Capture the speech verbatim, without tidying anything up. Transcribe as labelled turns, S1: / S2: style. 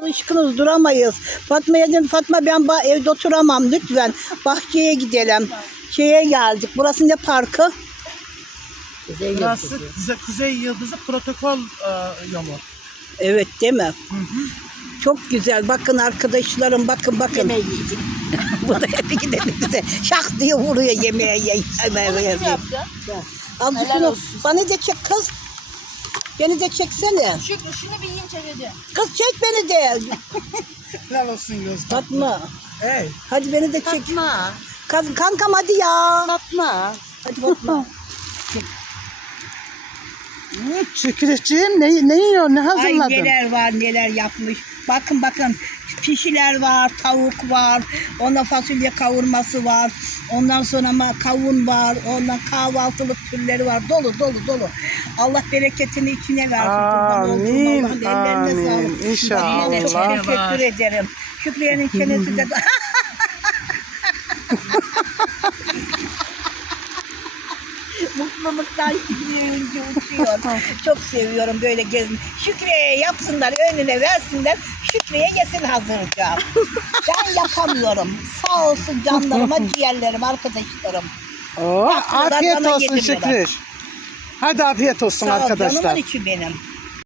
S1: Alışkınız, duramayız. Fatma'ya dedim, Fatma ben evde oturamam lütfen. Bahçeye gidelim. Şeye geldik. Burası ne parkı?
S2: Kuzey Burası Kuzey, Kuzey Yıldızı protokol e, yolu.
S1: Evet değil mi? Hı hı. Çok güzel. Bakın arkadaşlarım, bakın bakın. Yemeği yedik. Burada hep gidelim bize. Şak diye vuruyor yemeğe. Yemeğe
S3: Kim yaptı?
S1: Al şunu. Bana da çek kız. Beni de çeksene.
S3: Şükrü şunu bir yiyin çevirdi.
S1: Kız çek beni de.
S2: Helal olsun göz.
S1: Fatma.
S2: Hey.
S1: Hadi beni de çek.
S3: Fatma.
S1: Kız, kankam hadi ya.
S3: Fatma.
S1: Hadi Fatma.
S2: Şükreciğim ne, ne yiyor, ne hazırladın?
S1: Ay neler var, neler yapmış. Bakın bakın pişiler var, tavuk var, ondan fasulye kavurması var, ondan sonra ama kavun var, ondan kahvaltılık türleri var, dolu dolu dolu. Allah bereketini içine versin.
S2: Amin,
S1: Allah'ın ellerine
S2: amin.
S1: sağlık.
S2: İnşallah.
S1: Yine çok teşekkür ederim. Şükriye'nin çenesi de... Mutluluktan Şükriye'nince uçuyor. Çok seviyorum böyle gezmeyi. Şükriye'ye yapsınlar, önüne versinler. Şükriye yesin hazırca. Ben yapamıyorum. Sağ olsun canlarıma, ciğerlerim, arkadaşlarım.
S2: Oo,
S1: Yaptılar,
S2: afiyet
S1: bana
S2: olsun
S1: yedirdiler.
S2: Şükrü. Hadi afiyet olsun
S1: Sağ ol,
S2: arkadaşlar.
S1: canımın içi benim.